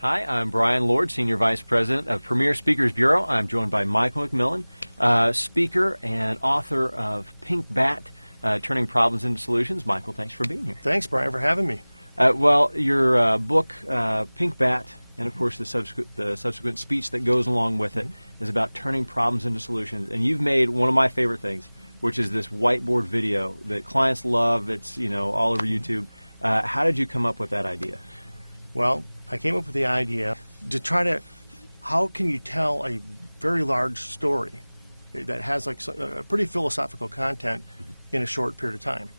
Hi, I'm Brian Lord, Senior Vice President of Premier Speakers Bureau. I'm joined by Michael McMillan, speaker and author of Pink Bat, Turning Problems into Solutions. Michael, thanks for being here. Thanks, Brian, for having me. Well, your book, Pink Bat, and of course the subsequent speech that goes along with it, is about turning problems into solutions. And you've made one of my favorite things, which is this whiteboard video that clients love. It's all over YouTube. How did you come up with that idea? Well, I came up with the idea to try to, how can you tell a very large story that has like a pretty philosophical content in a short period of time?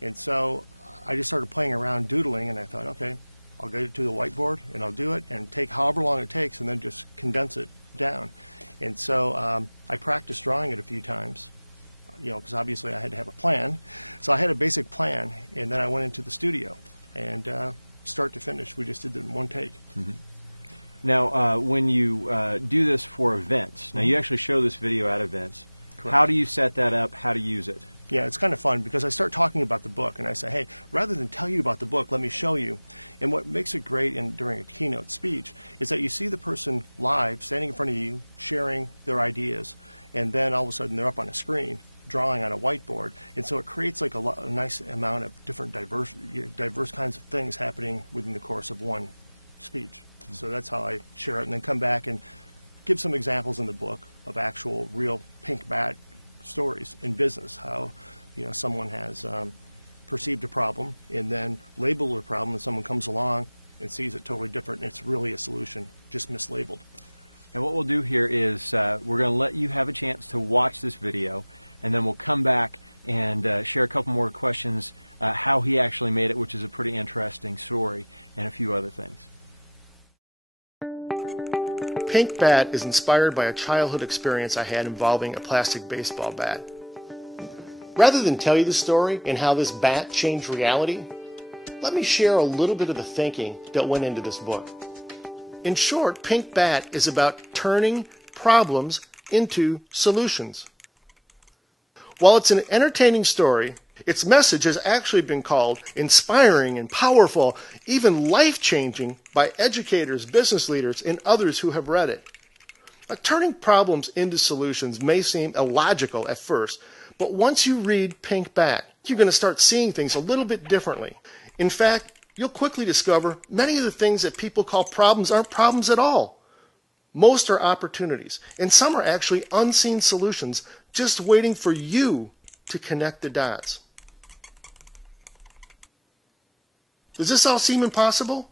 And so I just started playing around doodling, and I thought, okay, I'll go to the whiteboard and I'll do it and take however long it takes and then just condense it down. And so I practiced drawing it a few times, because obviously I had to have a plan. So I had a basic plan, and then I went into the studio and start to finish, we just did it in one take. Mm-hmm. Now, when you do this for events, now you actually show this video at events. Correct. How do you set that up? How to use it? Yeah, it's kind of fun because I start talking about the book, and I say, hey, rather than tell you about the book, let me show you. And what makes it great during a keynote speech is that you see the person live, standing in front of you, sharing their ideas, and then all of a sudden they're up on a screen, drawing on a whiteboard, and so it creates like a nice amount of different diverse kinds of things happening within the course of one speech. So that's how I share it, and then come back and give some examples in the book of actual real pink bat stories in business, how someone has perceived a problem and then labeled a problem, and someone comes along and sees it totally different, and it's really a solution, just mislabeled. And what we'll do here is we're going to let you have a chance to watch this video, and then we'll come back and share a couple more questions, how he actually made it, which is a pretty interesting story, and a few other things. Pink Bat is inspired by a childhood experience I had involving a plastic baseball bat. Rather than tell you the story and how this bat changed reality, let me share a little bit of the thinking that went into this book. In short, Pink Bat is about turning problems into solutions. While it's an entertaining story, its message has actually been called inspiring and powerful, even life-changing by educators, business leaders, and others who have read it. Now, turning problems into solutions may seem illogical at first, but once you read Pink Bat, you're going to start seeing things a little bit differently. In fact, you'll quickly discover many of the things that people call problems aren't problems at all. Most are opportunities, and some are actually unseen solutions just waiting for you to connect the dots. Does this all seem impossible?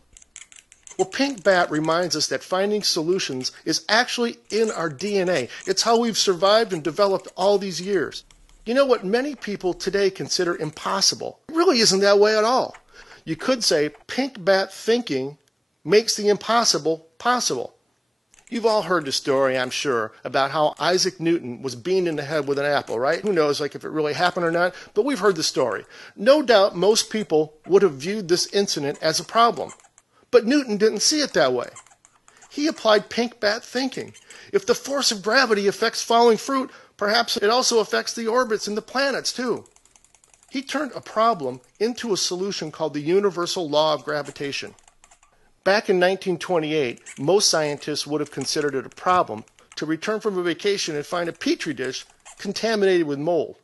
Well, Pink Bat reminds us that finding solutions is actually in our DNA. It's how we've survived and developed all these years. You know what many people today consider impossible? It really isn't that way at all. You could say Pink Bat thinking makes the impossible possible. You've all heard the story, I'm sure, about how Isaac Newton was beaten in the head with an apple, right? Who knows if it really happened or not, but we've heard the story. No doubt most people would have viewed this incident as a problem. But Newton didn't see it that way. He applied Pink Bat thinking. If the force of gravity affects falling fruit, perhaps it also affects the orbits and the planets too. He turned a problem into a solution called the universal law of gravitation. Back in 1928, most scientists would have considered it a problem to return from a vacation and find a petri dish contaminated with mold.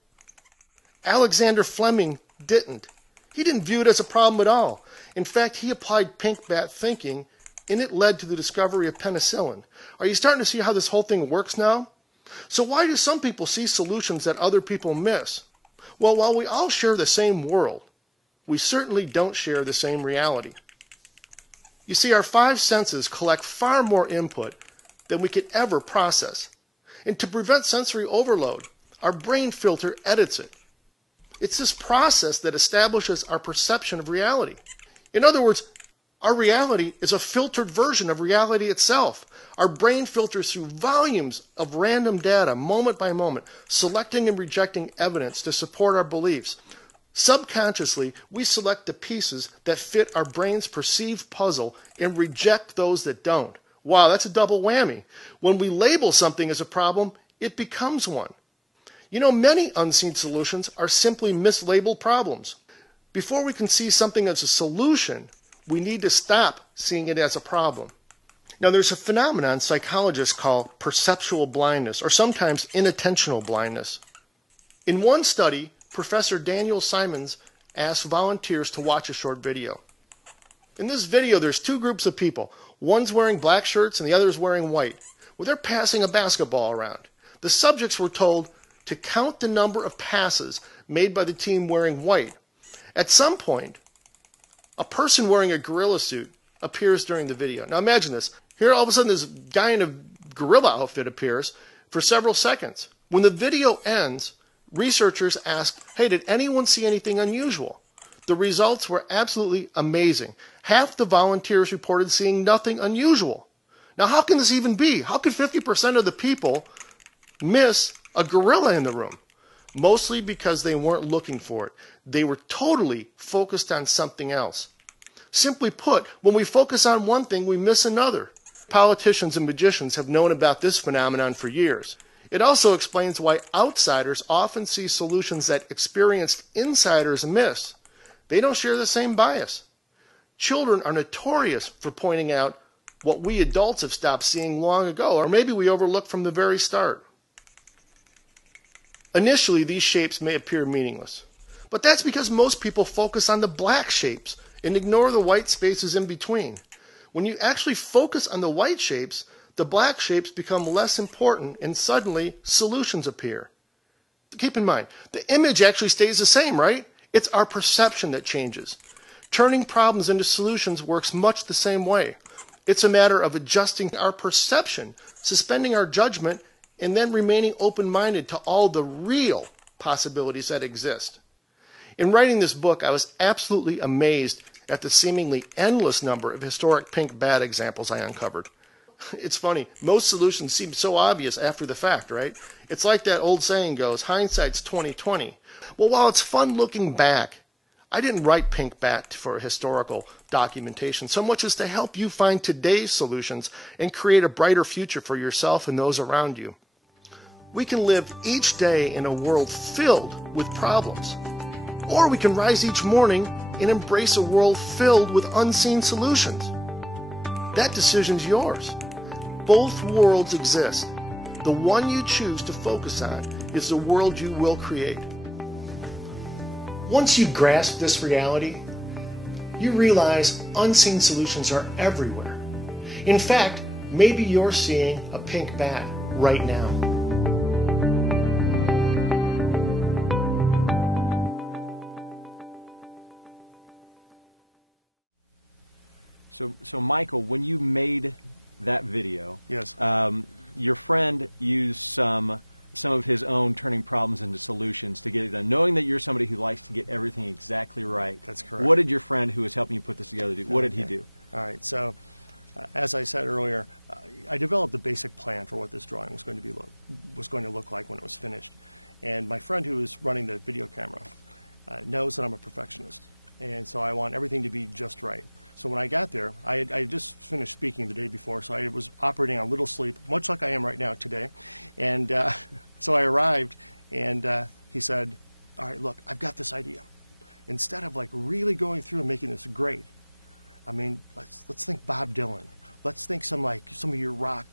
Alexander Fleming didn't. He didn't view it as a problem at all. In fact, he applied Pink Bat thinking, and it led to the discovery of penicillin. Are you starting to see how this whole thing works now? So why do some people see solutions that other people miss? Well, while we all share the same world, we certainly don't share the same reality. You see, our five senses collect far more input than we could ever process. And to prevent sensory overload, our brain filter edits it. It's this process that establishes our perception of reality. In other words, our reality is a filtered version of reality itself. Our brain filters through volumes of random data, moment by moment, selecting and rejecting evidence to support our beliefs. Subconsciously, we select the pieces that fit our brain's perceived puzzle and reject those that don't. Wow, that's a double whammy. When we label something as a problem, it becomes one. Many unseen solutions are simply mislabeled problems. Before we can see something as a solution, We need to stop seeing it as a problem. Now, there's a phenomenon psychologists call perceptual blindness, or sometimes inattentional blindness. In one study, Professor Daniel Simons asked volunteers to watch a short video. In this video, there's two groups of people. One's wearing black shirts and the other's wearing white. Well, they're passing a basketball around. The subjects were told to count the number of passes made by the team wearing white. At some point, a person wearing a gorilla suit appears during the video. Now imagine this. Here all of a sudden this guy in a gorilla outfit appears for several seconds. When the video ends, researchers asked, hey, did anyone see anything unusual? The results were absolutely amazing. Half the volunteers reported seeing nothing unusual. Now how can this even be? How could 50% of the people miss a gorilla in the room? Mostly because they weren't looking for it. They were totally focused on something else. Simply put, when we focus on one thing, we miss another. Politicians and magicians have known about this phenomenon for years. It also explains why outsiders often see solutions that experienced insiders miss. They don't share the same bias. Children are notorious for pointing out what we adults have stopped seeing long ago, or maybe we overlooked from the very start. Initially, these shapes may appear meaningless, but that's because most people focus on the black shapes and ignore the white spaces in between. When you actually focus on the white shapes, the black shapes become less important and suddenly solutions appear. Keep in mind, the image actually stays the same, right? It's our perception that changes. Turning problems into solutions works much the same way. It's a matter of adjusting our perception, suspending our judgment, and then remaining open-minded to all the real possibilities that exist. In writing this book, I was absolutely amazed at the seemingly endless number of historic pink bat examples I uncovered. It's funny, most solutions seem so obvious after the fact, right? It's like that old saying goes, hindsight's 20/20. Well, while it's fun looking back, I didn't write pink bat for historical documentation so much as to help you find today's solutions and create a brighter future for yourself and those around you. We can live each day in a world filled with problems. Or we can rise each morning and embrace a world filled with unseen solutions. That decision's yours. Both worlds exist. The one you choose to focus on is the world you will create. Once you grasp this reality, you realize unseen solutions are everywhere. In fact, maybe you're seeing a pink bat right now. So Michael, when you made that video, yes, your friend used some of his own turning problems into solutions to get it done, knowing that you're somebody who likes to get everything exactly right. That's correct. What did your friend who was helping you put this together do? What did he do? All right. So, as I said earlier, I developed a basic plan for what this drawing was going to look like when it was finished. And my friend who was running the video camera knows that I'm a perfectionist, and so I want everything to be just right. So when I got there, I had just finished speaking the day before, so I was operating on little sleep, much like I am right now today. And so I arrived, and he said, all right, look, I've got this idea. Instead of like really going through and making this great, I mean, let's think Bob Dylan. Let's think some of your rock,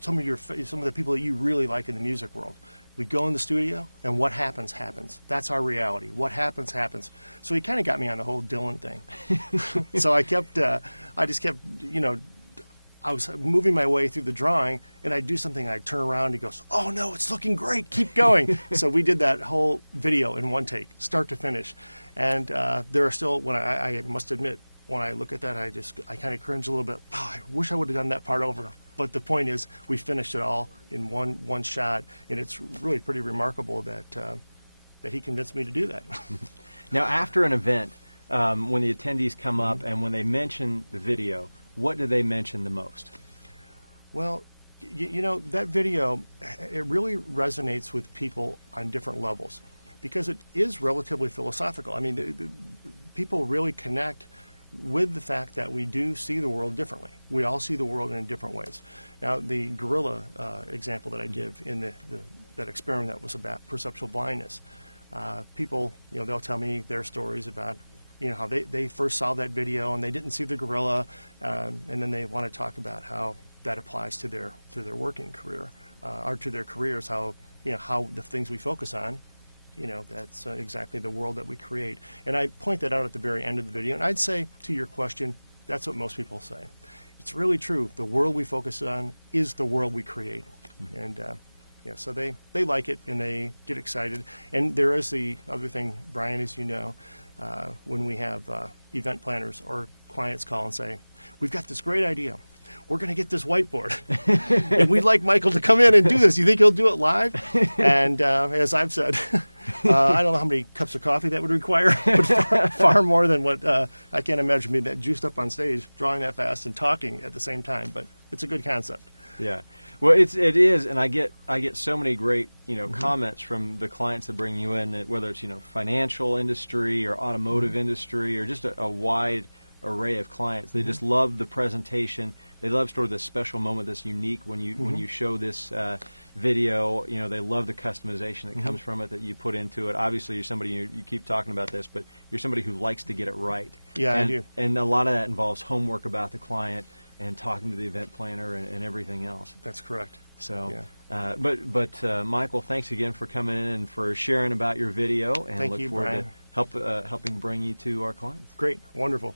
some of the people that you really like in the music world. We go in the studio, and what happens, happens. That's our reality. What happens, happens. So he kind of got me on the whole Dylan thing. So I just kept, I was moving my way through the drawing, and I'd do something, and I'd turn around, and he goes, oh, no, it's looking great. Keep going. So we did that whole video in one take, start to finish. And there are still, I must admit, when I look at that, I kind of cringe a little bit. Oh, I wish I would have done that part over. But the point is, we finished it all in one shot, and it's really pretty remarkable that he convinced me to do that. Now, after an event, when the attendees come up and when they mention the video, what do they mention the most? Well, that video, it really resonates with people on different levels because it is relatively philosophical. I mean, the people really connect with the fact that we do see the world differently. We all see the world in different ways. Now, the gorilla example that I give in that experiment that was about perceptual blindness, people, they'll tell me their stories about, how they first saw that video and they didn't see the gorilla, and then they want to talk about how that applies to their working career, or to their careers, how the things we focus on, that's exactly the world that we create. And I point that out at the very end of the video, and I'd say, to your question, that's what most people say. It's really true. The world we focus on is the world we create. And so they like it and they get excited. And there is the other thing, Brian, as you know, when we have event planners or clients call and say, we've got this great idea. We're going to get this whiteboard, and we'd like Michael to come in and do this. You think he'll do it live? And as I've said, I don't know how many cups of coffee that would require, but far more than what I can't imagine being that juiced up on stage, drawing that fast and talking at the same time. But it's a good concept. Yeah. Well, it is, and I get so many great comments from the clients that bring you in, that whether it's financial industry or automotive industry or just a wide array of clients. They just love the presentation. They love sort of this special moment that's unique when you show this video. They love the customization that comes from it that you put into it. Obviously, you're somebody, you keep talking about this, but you're somebody who likes to get it right. Yeah, I do. And a lot of that involves homework about the client and talking to the event planner and everything else. That's correct. So, yeah. But Michael, thanks again for coming in and for sharing about your video, and Thank look you, forward Brian. to helping bring you to our clients. Great. Wonderful.